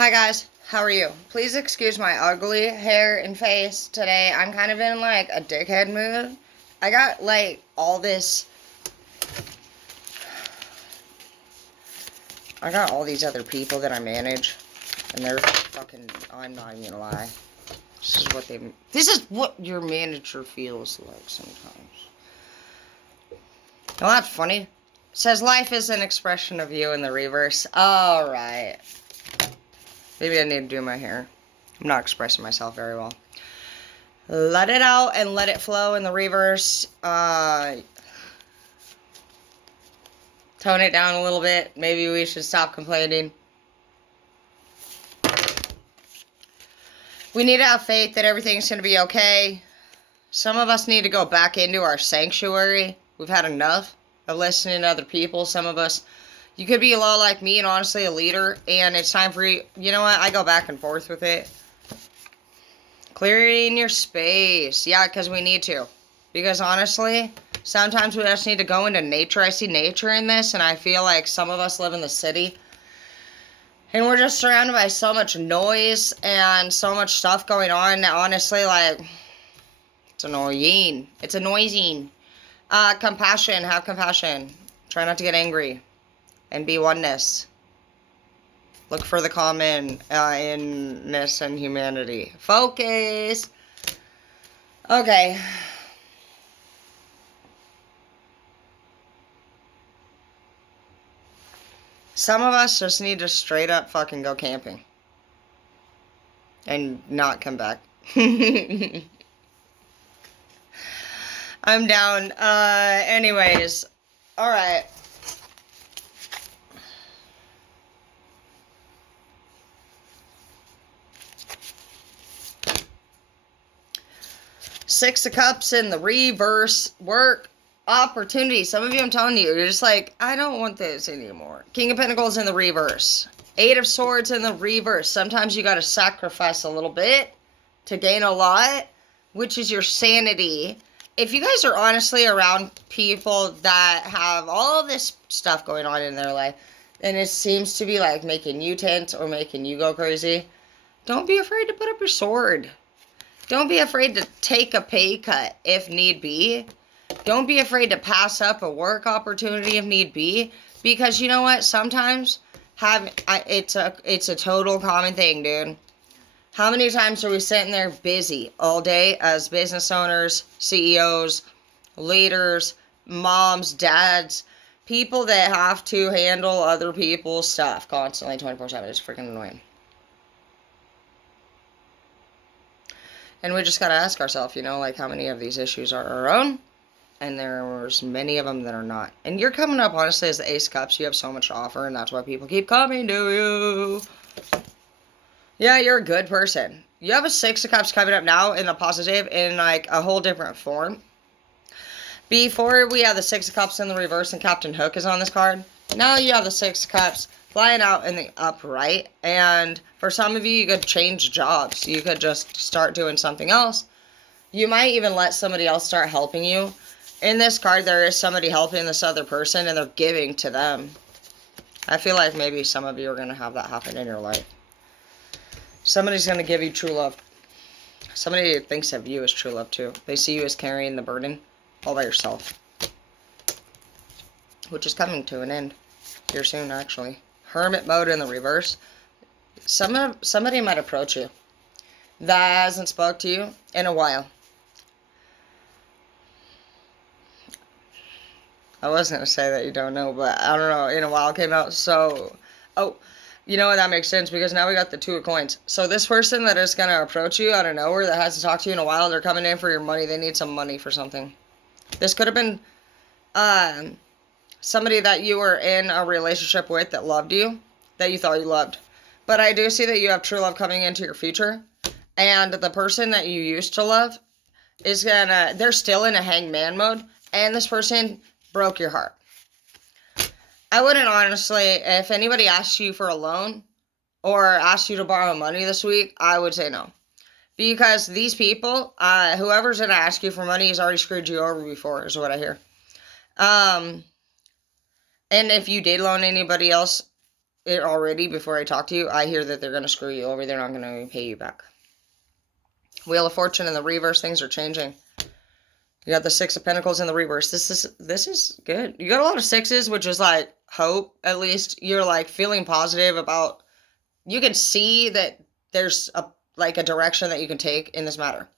Hi guys, how are you? Please excuse my ugly hair and face today. I'm kind of in like a dickhead mood. I got like all this. I got all these other people that I manage, and they're fucking. I'm not even gonna lie. This is what they. This is what your manager feels like sometimes. Well, that's funny. It says life is an expression of you in the reverse. All right. Maybe I need to do my hair. I'm not expressing myself very well. Let it out and let it flow in the reverse. Tone it down a little bit. Maybe we should stop complaining. We need to have faith that everything's going to be okay. Some of us need to go back into our sanctuary. We've had enough of listening to other people. Some of us, you could be a lot like me and honestly a leader, and it's time for you. You know what? I go back and forth with it. Clearing your space. Yeah, because we need to. Because honestly, sometimes we just need to go into nature. I see nature in this, and I feel like some of us live in the city. And we're just surrounded by so much noise and so much stuff going on that honestly, like, it's annoying. It's annoying. Compassion. Have compassion. Try not to get angry. And be oneness. Look for the common inness and humanity. Focus. Okay. Some of us just need to straight up fucking go camping. And not come back. I'm down. Anyways. Alright. Six of Cups in the reverse. Work. Opportunity. Some of you, I'm telling you, you're just like, I don't want this anymore. King of Pentacles in the reverse. Eight of Swords in the reverse. Sometimes you got to sacrifice a little bit to gain a lot, which is your sanity. If you guys are honestly around people that have all this stuff going on in their life, and it seems to be like making you tense or making you go crazy, don't be afraid to put up your sword. Don't be afraid to take a pay cut if need be. Don't be afraid to pass up a work opportunity if need be. Because you know what? Sometimes it's a total common thing, dude. How many times are we sitting there busy all day as business owners, CEOs, leaders, moms, dads, people that have to handle other people's stuff constantly 24/7? It's freaking annoying. And we just got to ask ourselves, you know, like how many of these issues are our own? And there's many of them that are not. And you're coming up, honestly, as the Ace of Cups. You have so much to offer, and that's why people keep coming to you. Yeah, you're a good person. You have a Six of Cups coming up now in the positive in like a whole different form. Before we have the Six of Cups in the reverse and Captain Hook is on this card. Now you have the Six of Cups flying out in the upright. And for some of you, you could change jobs. You could just start doing something else. You might even let somebody else start helping you. In this card, there is somebody helping this other person, and they're giving to them. I feel like maybe some of you are going to have that happen in your life. Somebody's going to give you true love. Somebody thinks of you as true love, too. They see you as carrying the burden all by yourself. Which is coming to an end here soon, actually. Hermit mode in the reverse. Somebody might approach you that hasn't spoke to you in a while. I was going to say that you don't know, but I don't know. In a while came out. So, oh, you know what? That makes sense because now we got the Two of Coins. So this person that is going to approach you out of nowhere that hasn't talked to you in a while, they're coming in for your money. They need some money for something. This could have been somebody that you were in a relationship with that loved you, that you thought you loved. But I do see that you have true love coming into your future. And the person that you used to love is they're still in a hangman mode. And this person broke your heart. I wouldn't honestly, if anybody asks you for a loan or asks you to borrow money this week, I would say no. Because these people, whoever's going to ask you for money has already screwed you over before, is what I hear. And if you did loan anybody else, it already before I talk to you. I hear that they're going to screw you over. They're not going to pay you back. Wheel of Fortune in the reverse. Things are changing. You got the Six of Pentacles in the reverse. This is good. You got a lot of sixes, which is like hope. At least you're like feeling positive about. You can see that there's a direction that you can take in this matter.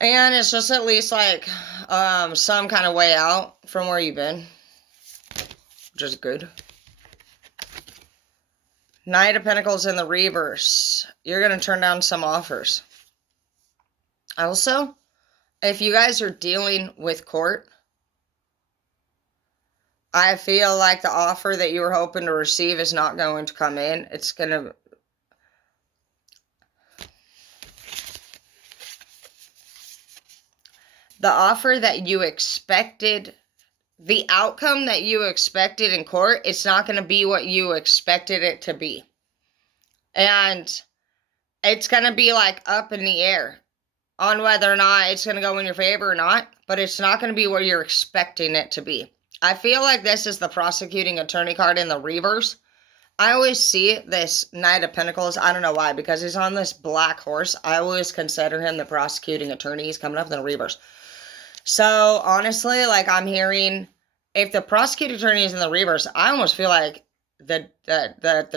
And it's just at least like some kind of way out from where you've been, which is good. Knight of Pentacles in the reverse. You're going to turn down some offers. Also, if you guys are dealing with court, I feel like the offer that you were hoping to receive is not going to come in. It's going to... The offer that you expected, the outcome that you expected in court, it's not going to be what you expected it to be. And it's going to be like up in the air on whether or not it's going to go in your favor or not. But it's not going to be what you're expecting it to be. I feel like this is the prosecuting attorney card in the reverse. I always see this Knight of Pentacles. I don't know why, because he's on this black horse. I always consider him the prosecuting attorney. He's coming up in the reverse. So, honestly, like, I'm hearing, if the prosecuting attorney is in the reverse, I almost feel like the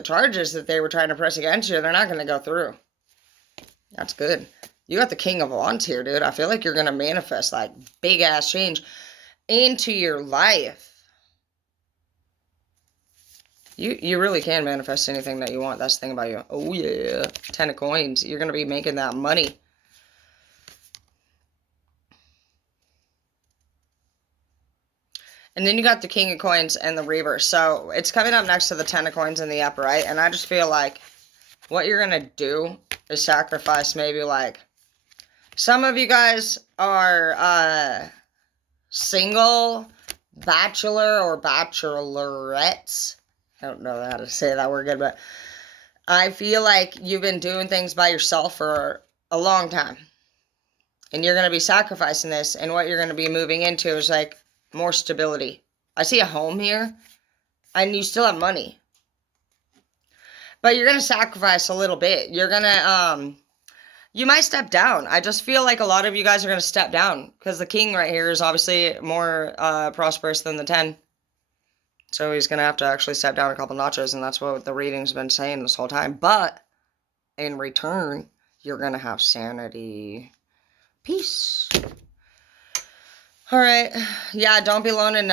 charges that they were trying to press against you, they're not going to go through. That's good. You got the King of Wands here, dude. I feel like you're going to manifest, like, big-ass change into your life. You really can manifest anything that you want. That's the thing about you. Oh, yeah. 10 of Coins. You're going to be making that money. And then you got the King of Coins and the reverse. So it's coming up next to the 10 of Coins in the upright. And I just feel like what you're going to do is sacrifice maybe like... Some of you guys are single, bachelor, or bachelorettes. I don't know how to say that word good, but I feel like you've been doing things by yourself for a long time. And you're going to be sacrificing this. And what you're going to be moving into is like more stability. I see a home here. And you still have money. But you're going to sacrifice a little bit. You're going to, you might step down. I just feel like a lot of you guys are going to step down. Because the king right here is obviously more prosperous than the 10. So he's going to have to actually step down a couple notches. And that's what the reading's been saying this whole time. But in return, you're going to have sanity. Peace. All right. Yeah, don't be loaning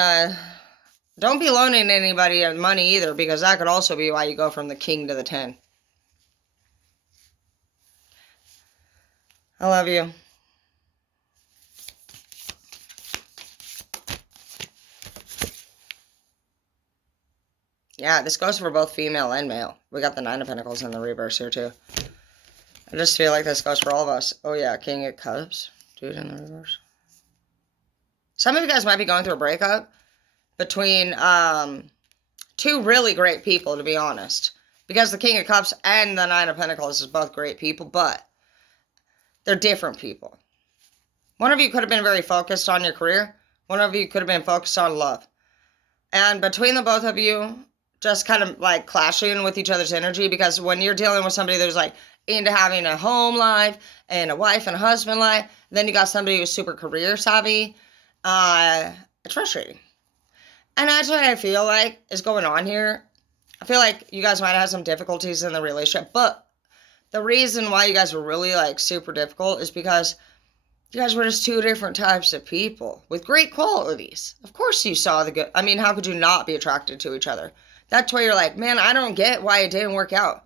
anybody money either, because that could also be why you go from the king to the 10. I love you. Yeah, this goes for both female and male. We got the 9 of Pentacles in the reverse here too. I just feel like this goes for all of us. Oh yeah, King of Cups. Dude in the reverse. Some of you guys might be going through a breakup between two really great people, to be honest. Because the King of Cups and the 9 of Pentacles is both great people, but they're different people. One of you could have been very focused on your career. One of you could have been focused on love. And between the both of you, just kind of like clashing with each other's energy, because when you're dealing with somebody that's like into having a home life and a wife and a husband life, then you got somebody who's super career savvy, it's frustrating. And that's what I feel like is going on here. I feel like you guys might have some difficulties in the relationship, but the reason why you guys were really like super difficult is because you guys were just two different types of people with great qualities. Of course you saw the good. I mean, how could you not be attracted to each other? That's why you're like, man, I don't get why it didn't work out.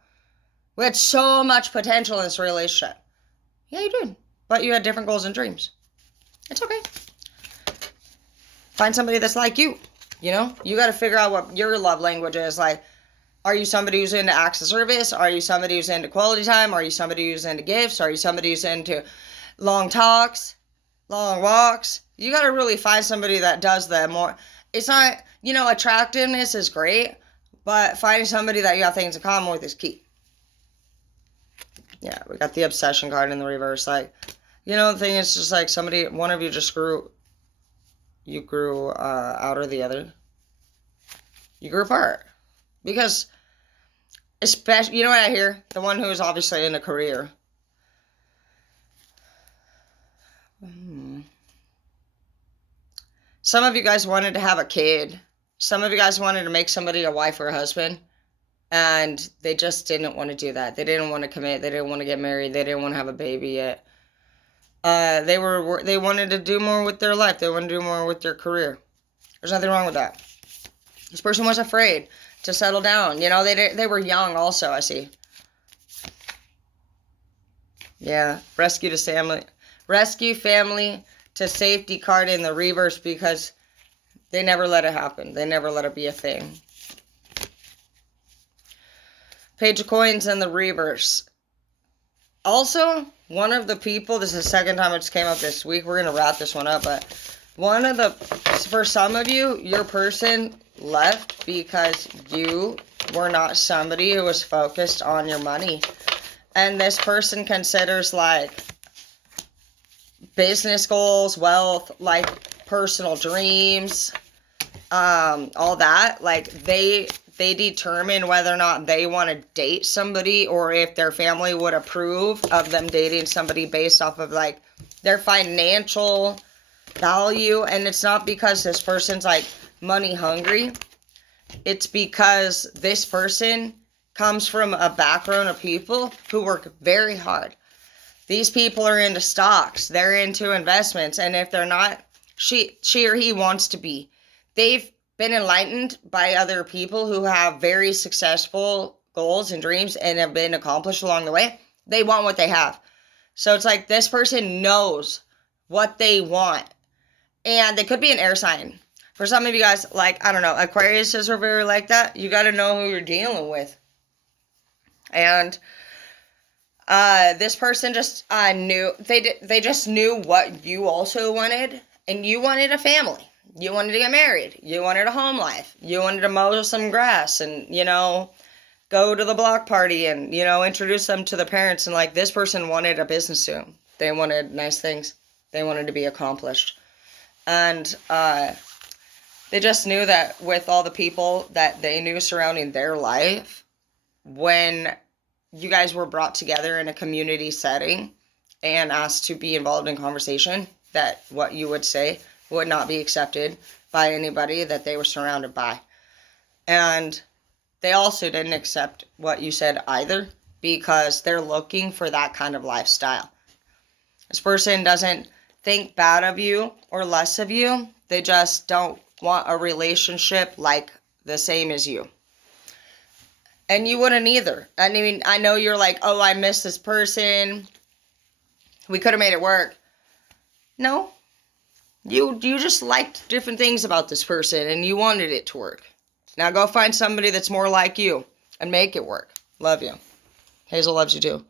We had so much potential in this relationship. Yeah, you did. But you had different goals and dreams. It's okay. Find somebody that's like you. You know? You got to figure out what your love language is. Like, are you somebody who's into acts of service? Are you somebody who's into quality time? Are you somebody who's into gifts? Are you somebody who's into long talks, long walks? You got to really find somebody that does that more. It's not, you know, attractiveness is great, but finding somebody that you have things in common with is key. Yeah, we got the obsession card in the reverse. Like, you know, the thing is just like one of you just grew out of the other. You grew apart. Because, especially, you know what I hear? The one who is obviously in a career. Some of you guys wanted to have a kid. Some of you guys wanted to make somebody a wife or a husband. And they just didn't want to do that. They didn't want to commit. They didn't want to get married. They didn't want to have a baby yet. They wanted to do more with their life. They wanted to do more with their career. There's nothing wrong with that. This person was afraid to settle down. You know, they were young also, I see. Yeah, rescue family to safety card in the reverse because they never let it happen. They never let it be a thing. Page of Coins in the reverse. Also, one of the people, this is the second time it just came up this week. We're going to wrap this one up, but for some of you, your person left because you were not somebody who was focused on your money. And this person considers like business goals, wealth, like personal dreams, all that. Like they determine whether or not they want to date somebody or if their family would approve of them dating somebody based off of like their financial value. And it's not because this person's like money hungry. It's because this person comes from a background of people who work very hard. These people are into stocks. They're into investments. And if they're not, she or he wants to be. They've been enlightened by other people who have very successful goals and dreams and have been accomplished along the way. They want what they have. So it's like this person knows what they want. And they could be an air sign. For some of you guys, like, I don't know, Aquariuses are very like that. You got to know who you're dealing with. And this person just knew, they just knew what you also wanted. And you wanted a family. You wanted to get married. You wanted a home life. You wanted to mow some grass and, you know, go to the block party and, you know, introduce them to the parents. And like this person wanted a business soon. They wanted nice things. They wanted to be accomplished. And they just knew that with all the people that they knew surrounding their life, when you guys were brought together in a community setting and asked to be involved in conversation, that what you would say would not be accepted by anybody that they were surrounded by. And they also didn't accept what you said either because they're looking for that kind of lifestyle. This person doesn't think bad of you or less of you. They just don't want a relationship like the same as you. And you wouldn't either. I mean, I know you're like, oh, I miss this person. We could have made it work. No. You just liked different things about this person and you wanted it to work. Now go find somebody that's more like you and make it work. Love you. Hazel loves you too.